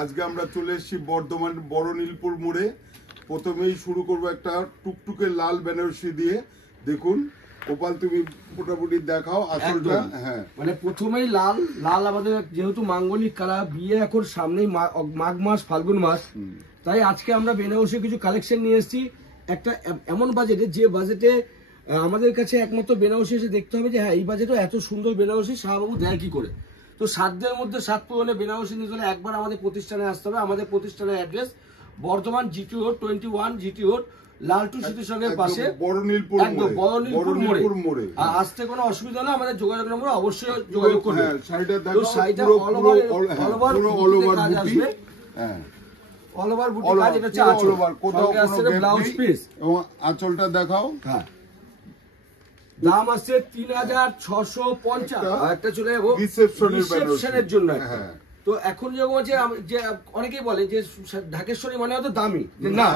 আজকে আমরা চলে এসেছি বর্ধমান বড় নীলপুর মোড়ে। প্রথমেই শুরু করব একটা টুকটুকে লাল বেনারসি দিয়ে। দেখুন গোপাল, তুমি মোটামুটি দেখাও আসলটা। হ্যাঁ, মানে প্রথমেই লাল লাল আমাদের যেহেতু মাঙ্গলিক কালার, বিয়ে এখন সামনেই মাঘ মাস ফাল্গুন মাস, তাই আজকে আমরা বেনারসি কিছু কালেকশন নিয়ে এসেছি একটা এমন বাজেটে, যে বাজেটে আমাদের কাছে একমাত্র বেনারসি এসে দেখতে হবে যে হ্যাঁ এই বাজেটে এত সুন্দর বেনারসি শাহবাবু দেয় কি করে। তো সাধ্যের মধ্যে সাত পূরণে বেনারসি নিতে হলে একবার আমাদের প্রতিষ্ঠানে আসতে হবে। আমাদের প্রতিষ্ঠানের address Bardhaman GT road 21 GT road, Laltu স্টেশনের পাশে, বড় নীলপুর মোড়ে। আর আসতে কোনো অসুবিধা হলে আমাদের যোগাযোগ নম্বর অবশ্যই যোগাযোগ করবেন। শাড়িটা তো শাড়িটা অল ওভার কাজ আসবে। হ্যাঁ, অল ওভার বুটি কাজ, এটা হচ্ছে আঁচল, কোথাও কোনো ব্লাউজ পিস এবং আঁচলটা দেখাও। হ্যাঁ, দাম আছে 3650। আর একটা চলে যাবো রিসেপশনের জন্য। হ্যাঁ, তো এখন যেরকম আছে যে অনেকেই বলে যে ঢাকেশ্বরী মানে হয়তো দামি, না,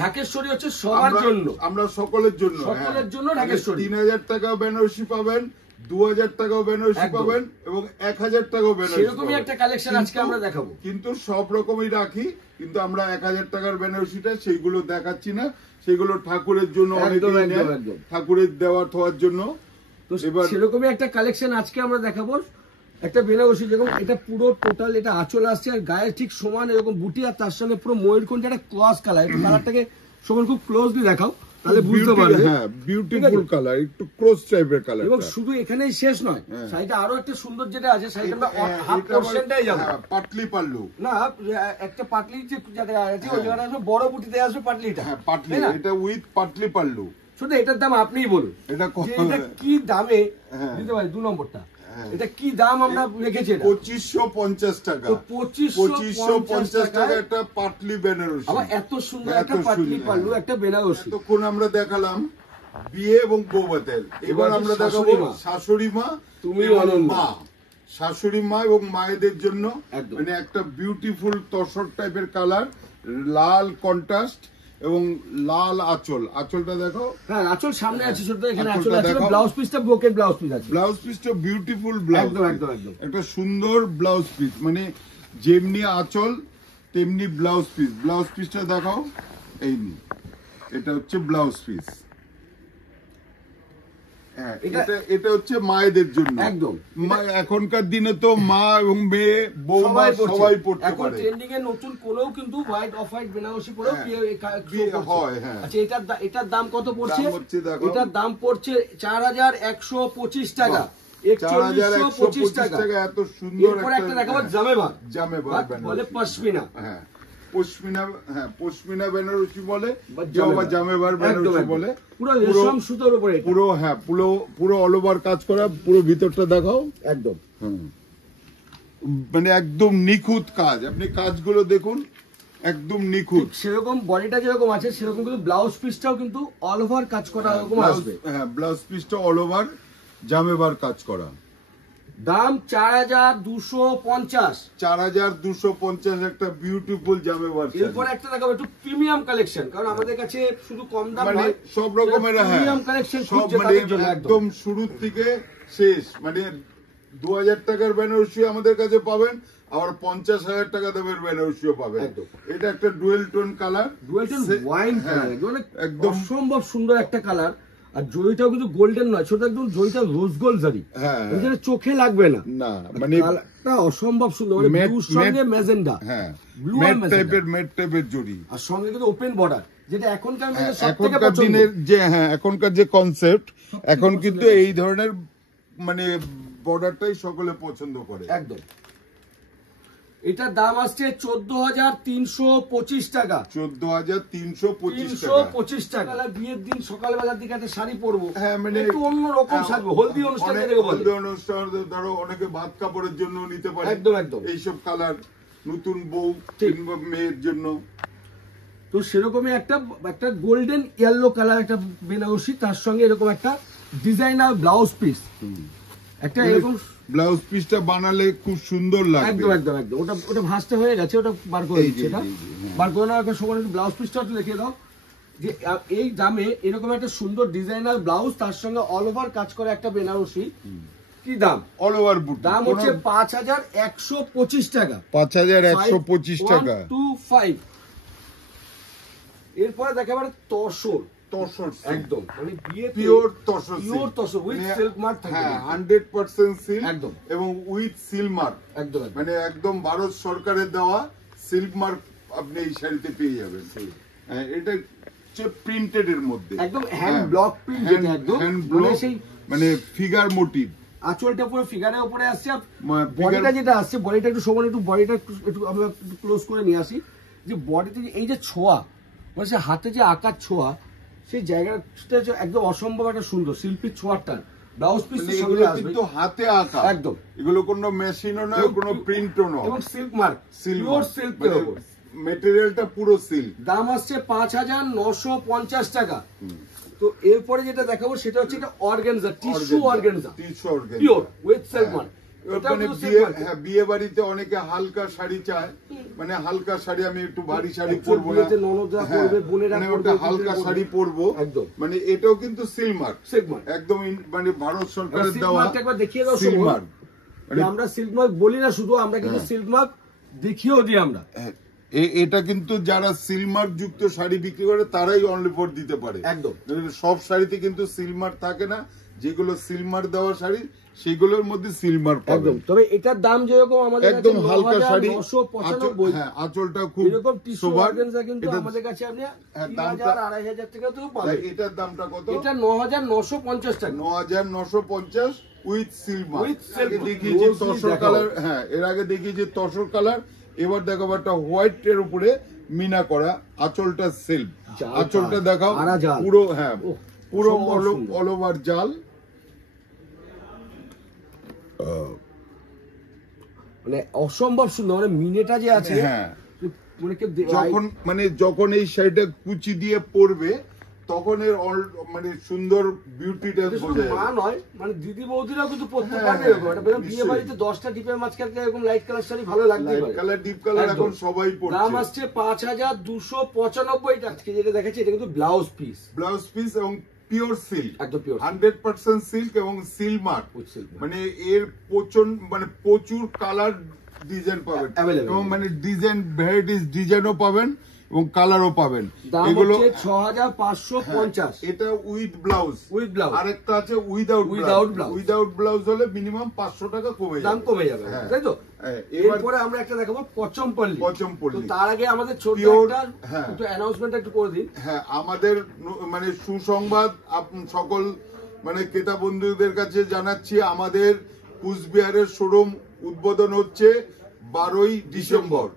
ঢাকেশ্বরী হচ্ছে সবার জন্য, আমরা সকলের জন্য ঢাকেশ্বরী। 3000 টাকা বেনারসি পাবেন, 2000 টাকাও বেনারসি পাবেন এবং 1000 টাকাও বেনারসি। সেরকমই একটা কালেকশন আজকে আমরা দেখাবো, কিন্তু সব রকমই রাখি। কিন্তু আমরা 1000 টাকার বেনারসিটা সেইগুলো দেখাচ্ছি না, সেগুলো ঠাকুরের জন্য, ঠাকুরের দেওয়া থাকার জন্য। তো সেরকমই একটা কালেকশন আজকে আমরা দেখাবো। একটা বেনারসি যেরকম এটা পুরো টোটাল এটা আঁচল আসছে, আর গায়ে ঠিক সমান এরকম বুটি, আর তার সঙ্গে পুরো ময়ূরকণ্ঠী একটা ক্রস কালার। কালারটাকে সমান খুব ক্লোজলি দেখাও, তাহলে বুঝতে পারবে। হ্যাঁ, বিউটিফুল কালার, একটু ক্রস টাইপের কালার। এবং শুধু এখানেই শেষ নয়, শাড়িটা আরো একটা সুন্দর যেটা আছে, শাড়িটা আমরা হাফ পোরশনটাই যাবে। পাটলি পাল্লু না, একটা পাটলি যে যেটা আছে ওই জায়গাটা আসবে বড় বুটিতে আসবে পাটলিটা। হ্যাঁ, পাটলি, এটা উইথ পাটলি পাল্লু। শুধু এটার দাম আপনিই বলুন, এটা কি দামে দিতে পারি। 2 নম্বরটা এটা কি দাম আমরা রেখেছি? 2550 টাকা। 2550 টাকা একটা পাটলি বেনারসি। আবার এত সুন্দর একটা পাটলি পাল্লু, একটা বেনারসি। তখন আমরা দেখালাম বিয়ে এবং বৌভাতের, এবার আমরা দেখাবো শাশুড়ি মা, তুমি মা, শাশুড়ি মা এবং মায়েদের জন্য। মানে একটা বিউটিফুল তসর টাইপের কালার, লাল কন্ট্রাস্ট এবং লাল আঁচল। আঁচলটা দেখো। হ্যাঁ, আঁচল সামনে আছে, ছোট এখানে আঁচল আছে। ব্লাউজ পিসটা ব্রোকেড ব্লাউজ পিস আছে। ব্লাউজ পিসটা বিউটিফুল ব্লাউজ, একদম একটা সুন্দর ব্লাউজ পিস, মানে যেমনি আঁচল তেমনি ব্লাউজ পিস। ব্লাউজ পিসটা দেখাও। এই নি, এটা হচ্ছে ব্লাউজ পিস। হ্যাঁ, এটা হচ্ছে মায়েদের জন্য। একদম এখনকার দিনে তো মা এবং মেয়ে বৌমা সবাই পড়তে এখন পারে। ট্রেন্ডিং এ নতুন কোনেও কিন্তু হোয়াইট অফ হোয়াইট বেনারসি পরেও বিয়ে হয়। হ্যাঁ, আচ্ছা, এটার দাম কত পড়ছে? এটার দাম পড়ছে 4125 টাকা। 4125 টাকা। এত সুন্দর একটা দেখাবো জামেবাগ বলে পশমিনা। হ্যাঁ, পশমিনা। হ্যাঁ, পশমিনা বেনারসি বলে, বা জামেবার বেনারসি বলে। পুরো রেশম সুতোর উপরে পুরো। হ্যাঁ, পুরো অল ওভার কাজ করা। পুরো ভিতরটা দেখাও। একদম মানে একদম নিখুঁত কাজ। আপনি কাজগুলো দেখুন, একদম নিখুঁত। সেরকম বডিটা যেরকম আছে সেরকম কিন্তু ব্লাউজ পিসটাও কিন্তু অল ওভার কাজ করা এরকম আসবে। হ্যাঁ, ব্লাউজ পিসটা অল ওভার জামেবার কাজ করা। দাম 4250। 4250 একটা বিউটিফুল জামেবার। এরপর একটা দেখাবো একটু প্রিমিয়াম কালেকশন, কারণ আমাদের কাছে শুধু কম দাম নয়, সব রকমের প্রিমিয়াম কালেকশন সব, মানে একদম শুরু থেকে শেষ। মানে 2000 টাকার বেনারসি আমাদের কাছে পাবেন, আবার 50,000 টাকা দামের বেনারসিও পাবেন। এটা একটা dual tone colour, dual tone wine colour, একদম অসম্ভব সুন্দর একটা কালার। আর জড়িটাও কিন্তু গোল্ডেন নয়, ছোট একদম জড়িটা রোজ গোল্ড জড়ি। হ্যাঁ, এটা চোখে লাগবে না, মানে কালারটা অসম্ভব সুন্দর। মানে ব্লুর সঙ্গে ম্যাজেন্ডা। হ্যাঁ, ম্যাট টাইপের জড়ি, আর সঙ্গে কিন্তু ওপেন বর্ডার, যেটা এখনকার দিনের যে এখনকার যে কনসেপ্ট, এখন কিন্তু এই ধরনের মানে বর্ডারটাই সকলে পছন্দ করে। একদম। এটার দাম আসছে 14325 টাকা। 14325 টাকা। বিয়ের দিন সকালবেলার দিকে একটা শাড়ি পরবো, হ্যাঁ, মানে একটু অন্যরকম সাজবো। হলদি অনুষ্ঠান, ধরো অনেকে ভাত কাপড়ের জন্য নিতে পারে। একদম এইসব কালার নতুন বউ কিংবা মেয়ের জন্য। তো সেরকমই একটা গোল্ডেন ইয়েলো কালার একটা বেনারসি, তার সঙ্গে এরকম একটা ডিজাইনার ব্লাউজ পিস। একটা এরকম ব্লাউজ পিসটা বানালে খুব সুন্দর লাগবে। একদম ওটা ভাঁজতে হয়ে গেছে, ওটা বার করে দিচ্ছি। এটা বার করে না, একটা সময় ব্লাউজ পিসটা লিখে দাও যে এই দামে এরকম একটা সুন্দর ডিজাইনার ব্লাউজ, তার সঙ্গে অল ওভার কাজ করে একটা বেনারসি। কি দাম? অল ওভার বুটি দাম হচ্ছে 5125 টাকা। 5125 টাকা। 5125। এরপরে দেখাবার তসর একদম মানে pure tussar with silk mark থাকবে। হ্যাঁ 100% সিল্ক একদম এবং উইথ সিল্ক মার্ক একদম মানে একদম ভারত সরকারের দেওয়া সিল্ক মার্ক আপনি এই শাড়িতে পেয়ে যাবেন। এটা হচ্ছে প্রিন্টেড এর মধ্যে একদম হ্যান্ড ব্লক প্রিন্ট, যেটা একদম মানে সেই মানে ফিগার মোটিভ। আঁচলটা পুরো ফিগারের উপরে আসছে। বডিটা যেটা আসছে, বডিটা একটু সমান, একটু বডিটা একটু আমরা একটু ক্লোজ করে নিয়ে আসি। যে বডিতে এই যে ছোঁয়া, মানে সে হাতে যে আকার ছোঁয়া, সেই জায়গাটা একদম অসম্ভব একটা সুন্দর শিল্পীর ছোঁয়াটা। ব্লাউজ পিস এগুলো কিন্তু হাতে আঁকা, একদম এগুলো কোনো মেশিনও নয়, কোনো প্রিন্টও নয়, এবং সিল্ক মার্ক, পিওর সিল্কের উপর মেটেরিয়ালটা পুরো সিল্ক। দাম আসছে 5950 টাকা। তো এরপরে যেটা দেখাবো সেটা হচ্ছে এটা organza, tissue organza, pure with silk mark. বিয়ে বাড়িতে অনেকে হালকা শাড়ি চায়, মানে হালকা শাড়ি, আমি একটু ভারী শাড়ি পরবো না, হালকা শাড়ি পরবো, মানে এটাও কিন্তু সিল্ক মার্ক একদম, মানে ভারত সরকারের দেওয়া দেখিয়ে দাও সিল্ক মার্ক। আমরা সিল্ক মার্ক বলি না শুধু, আমরা কিন্তু সিল্ক মার্ক দেখিয়েও দিই আমরা। এটা কিন্তু যারা সিলমার্ক যুক্ত শাড়ি বিক্রি করে তারাই অনলি ফর দিতে পারে। একদম সব শাড়িতে কিন্তু সিলমার্ক থাকে না, যেগুলো সিলমার্ক দেওয়া শাড়ি সেগুলোর মধ্যে সিলমার্ক একদম। তবে এটার দাম যেরকম আমাদের একদম হালকা শাড়ি, 995, হ্যাঁ আঁচলটা খুব এরকম টিস্যু অর্গানজা কিন্তু আমাদের কাছে আপনি 3000 2500 টাকা তো পাবেন। এটার দামটা কত? এটা 9950 টাকা। 9950 উইথ সিলমার্ক। দেখিয়েছি তসর কালার, হ্যাঁ এর আগে দেখিয়েছি তসর কালার। এবার দেখাবো একটা হোয়াইট এর উপরে মিনা করা, আঁচলটা সিল্ক, আঁচলটা দেখাও পুরো, হ্যাঁ পুরো অল ওভার জাল, মানে অসম্ভব সুন্দর। মানে মিনেটা যে আছে, হ্যাঁ যখন এই শাড়িটা কুচি দিয়ে পরবে তখন এর মানে সুন্দর বিউটিটা বোঝা যায়। মা নয়, মানে দিদি বৌদিরাও কিন্তু পরতে পারবে এরকম। এটা বিয়ে বাড়িতে 10টা ডিপের মাঝখানে এরকম লাইট কালার শাড়ি ভালো লাগতে পারে। কালার ডিপ কালার এখন সবাই পরছে। দাম আসছে 5295 টাকা। যেটা দেখাচ্ছি এটা কিন্তু ব্লাউজ পিস এবং পিওর সিল্ক, একদম পিওর 100% সিল্ক এবং সিল্ক মার্ক। মানে এর প্রচুর কালার ডিজাইন পাবেন এবং মানে ডিজাইন ভ্যারাইটিস ডিজাইনও পাবেন এবং কালারও পাবেন। এগুলো 6550। এটা উইথ ব্লাউজ, আরেকটা আছে উইদাউট ব্লাউজ। উইদাউট ব্লাউজ হলে মিনিমাম 500 টাকা দাম কমে যাবে, তাই তো? এরপরে আমরা একটা দেখাবো পচমপল্লী। তার আগে আমাদের ছোট একটা অ্যানাউন্সমেন্ট একটু করে দিন। হ্যাঁ, আমাদের মানে সুসংবাদ সকল মানে ক্রেতা বন্ধুদের কাছে জানাচ্ছি, আমাদের কুচবিহারের শোরুম উদ্বোধন হচ্ছে 12ই ডিসেম্বর।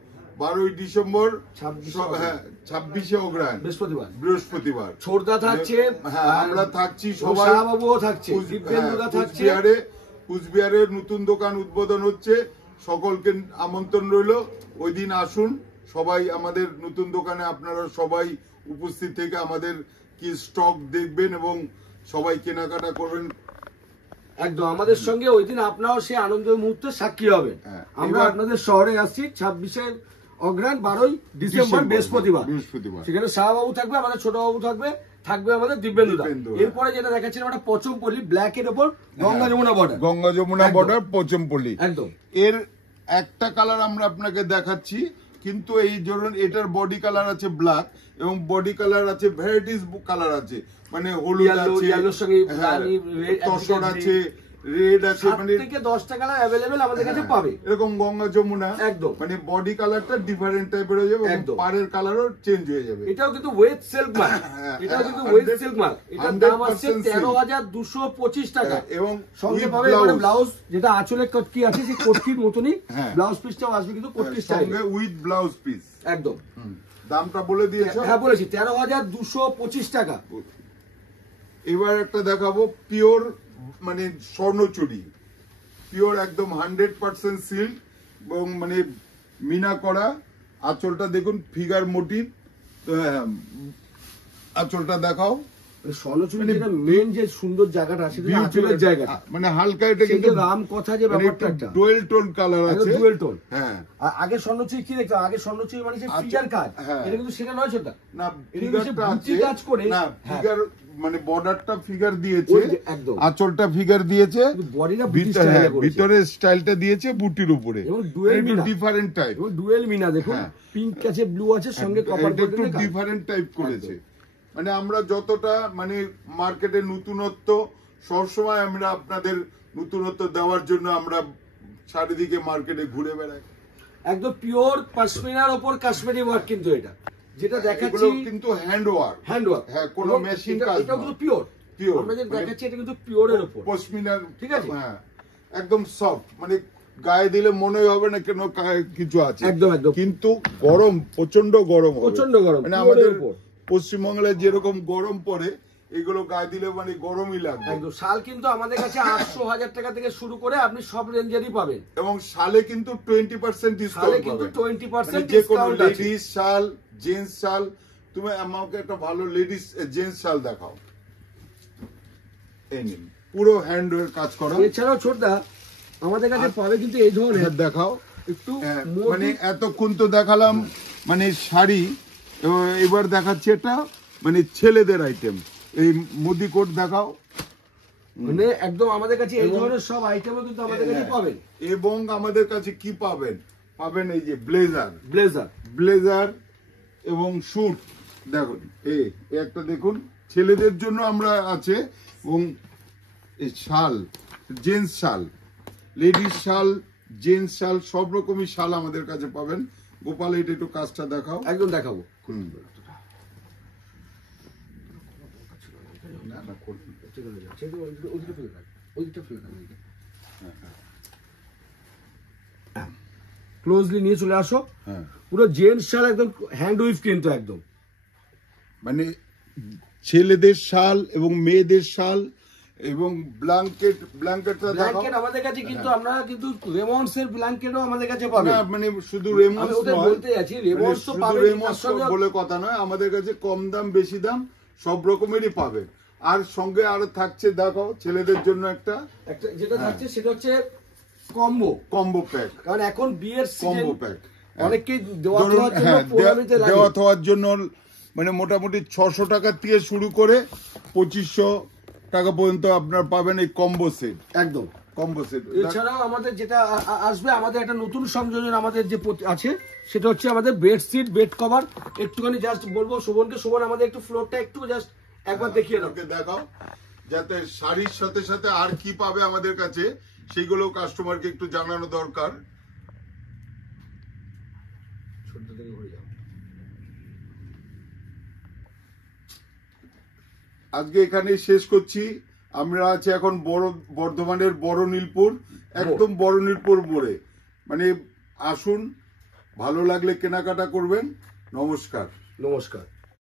26শে অগ্রহায়ণ বৃহস্পতিবার। ছোটদা থাকছে, আমরা থাকছি, সবাই বাবুও থাকছে, কুচবিহারের নতুন দোকান উদ্বোধন হচ্ছে, সকলকে আমন্ত্রণ রইল। ওই দিন আসুন সবাই আমাদের নতুন দোকানে, আপনারা সবাই উপস্থিত থেকে আমাদের কি স্টক দেখবেন এবং সবাই কেনাকাটা করবেন। একদম আমাদের সঙ্গে ওই দিন আপনারাও সেই আনন্দের মুহূর্তে সাক্ষী হবেন। আমরা আপনাদের শহরে আসছি 26শে অগ্রহায়ণ 12ই ডিসেম্বর বৃহস্পতিবার। সেখানে শাহবাবু থাকবে, আমাদের ছোট বাবু থাকবে আমাদের দিব্যেন্দুদা। এরপরে যেটা দেখাচ্ছিলাম একটা পচমপল্লী ব্ল্যাক এর উপর গঙ্গা যমুনা বর্ডার পচমপল্লী। একদম এর একটা কালার আমরা আপনাকে দেখাচ্ছি, কিন্তু এই ধরুন এটার বডি কালার আছে ব্ল্যাক এবং বডি কালার আছে ভ্যারাইটিস কালার আছে, মানে হলুদ আছে, তসর আছে, রেড আছে, মানে 10টা কালার अवेलेबल আমাদের কাছে পাবে। এরকম গঙ্গা যমুনা একদম, মানে বডি কালারটা ডিফারেন্ট টাইপের হয়ে যাবে এবং পাড়ের কালারও চেঞ্জ হয়ে যাবে। এটাও কিন্তু উইথ সিল্ক মার্ক, এটার দাম আছে 13225 টাকা এবং সঙ্গে পাবে মানে ব্লাউজ, যেটা আঁচলে কি আছে সেই কোটকির মতনই ব্লাউজ পিসটাও আসবে, কিন্তু কোটকি স্টাইল সঙ্গে উইথ ব্লাউজ পিস। একদম দামটা বলে দিয়েছো? হ্যাঁ বলেছি, 13225 টাকা। এবার একটা দেখাবো পিওর মানে স্বর্ণচুরি, পিওর একদম 100% সিল্ক এবং মানে মিনা করা। আঁচলটা দেখুন ফিগার মোটিভ, আঁচলটা দেখাও। স্বর্ণচুরি যেটা মেইন যে সুন্দর জায়গাটা সেটা আঁচলের জায়গা, মানে হালকা এটা কিন্তু রাম কথা যে ব্যাপারটা একটা ডুয়েল টোন কালার আছে, ডুয়েল টোন। হ্যাঁ, আগে স্বর্ণচুরি কি দেখতাম, আগে স্বর্ণচুরি মানে যে ফিগার কাজ, এটা কিন্তু সেটা নয়, সেটা না ফিগারটা আছে কাজ করে না, ফিগার মানে বর্ডারটা ফিগার দিয়েছে, একদম আঁচলটা ফিগার দিয়েছে, বডিটা ভিতরে স্টাইলটা দিয়েছে বুটির উপরে, এবং ডুয়েল মিনা, ডিফারেন্ট টাইপ, এবং ডুয়েল মিনা দেখুন, পিঙ্ক আছে, ব্লু আছে, সঙ্গে কপার একটু ডিফারেন্ট টাইপ করেছে। মানে আমরা যতটা মানে মার্কেটে নতুনত্ব সবসময় আমরা আপনাদের নতুনত্ব দেওয়ার জন্য আমরা চারিদিকে মার্কেটে ঘুরে বেড়াই। একদম পিওর পশমিনার উপর কাশ্মীরি ওয়ার্ক, কিন্তু এটা যেটা দেখাচ্ছি কিন্তু হ্যান্ড ওয়ার্ক, হ্যাঁ, কোনো মেশিন কাজ না, এটা কিন্তু পিওর আমরা যেটা দেখাচ্ছি এটা কিন্তু পিওরের উপর পশমিনার, ঠিক আছে, হ্যাঁ একদম সফট, মানে গায়ে দিলে মনে হবে না কেন কিছু আছে, একদম একদম, কিন্তু গরম, প্রচন্ড গরম, মানে আমাদের পশ্চিমবাংলায় যেরকম গরম পড়ে এগুলো গায়ে দিলে মানে গরমই লাগবে। একদম শাল কিন্তু আমাদের কাছে 800,000 টাকা থেকে শুরু করে আপনি সব রেঞ্জেরই পাবেন, এবং শালে কিন্তু 20% ডিসকাউন্ট কিন্তু 20% যে কোনো লেডিস শাল, জেন্টস শাল। তুমি আমাকে একটা ভালো লেডিস জেন্টস শাল দেখাও, এই নিন পুরো হ্যান্ড এর কাজ করা। এছাড়াও ছোটদা আমাদের কাছে পাবে কিন্তু এই ধরনের, দেখাও একটু মানে এতক্ষণ তো দেখালাম মানে শাড়ি, এবার দেখাচ্ছি এটা মানে ছেলেদের আইটেম, এই মোদি কোট দেখাও, মানে একদম আমাদের কাছে এই ধরনের সব আইটেমও কিন্তু আমাদের কাছে পাবেন। এবং আমাদের কাছে কি পাবেন, পাবেন এই যে ব্লেজার এবং স্যুট, দেখুন এই একটা দেখুন ছেলেদের জন্য আমরা আছে, এবং এই শাল, জেন্টস শাল, লেডিস শাল, জেন্টস শাল, সব রকমই শাল আমাদের কাছে পাবেন। গোপাল এটা একটু কাজটা দেখাও। একদম দেখাবো। ক্লোজলি নিয়ে চলে আসো। পুরো জেন্টস শাল, একদম হ্যান্ড উইভ, কিন্তু একদম মানে ছেলেদের শাল এবং মেয়েদের শাল এবং ব্ল্যাঙ্কেটটা ব্ল্যাঙ্কেট আমাদের কাছে কিন্তু আমরা কিন্তু রেমন্ডস এর ব্ল্যাঙ্কেটও আমাদের কাছে পাবেন। না মানে শুধু রেমন্ডস নয়, বলতে যাচ্ছি রেমন্ডস তো পাবেন, রেমন্ডস বলে কথা নয়, আমাদের কাছে কম দাম বেশি দাম সব রকমেরই পাবেন। আর সঙ্গে আরো থাকছে দেখো ছেলেদের জন্য একটা যেটা থাকছে সেটা হচ্ছে কম্বো প্যাক, কারণ এখন বিয়ের কম্বো প্যাক অনেককে দেওয়া থাওয়ার জন্য মানে মোটামুটি 600 টাকা থেকে শুরু করে 2500 টাকা পর্যন্ত আপনারা পাবেন এই কম্বো সেট, একদম কম্বো সেট। এছাড়াও আমাদের যেটা আসবে, আমাদের একটা নতুন সংযোজন আমাদের যে আছে সেটা হচ্ছে আমাদের বেডশিট, বেড কভার। একটুখানি জাস্ট বলবো শোভনকে, শোভন আমাদের একটু ফ্লোরটা একটু জাস্ট একবার দেখিয়ে দেখাও, যাতে শাড়ির সাথে সাথে আর কি পাবে আমাদের কাছে সেগুলো কাস্টমারকে একটু জানানো দরকার। আজকে এখানে শেষ করছি। আমরা আছি এখন বর্ধমানের বড় নীলপুর, একদম বড় নীলপুর মোড়ে। মানে আসুন, ভালো লাগলে কেনাকাটা করবেন। নমস্কার।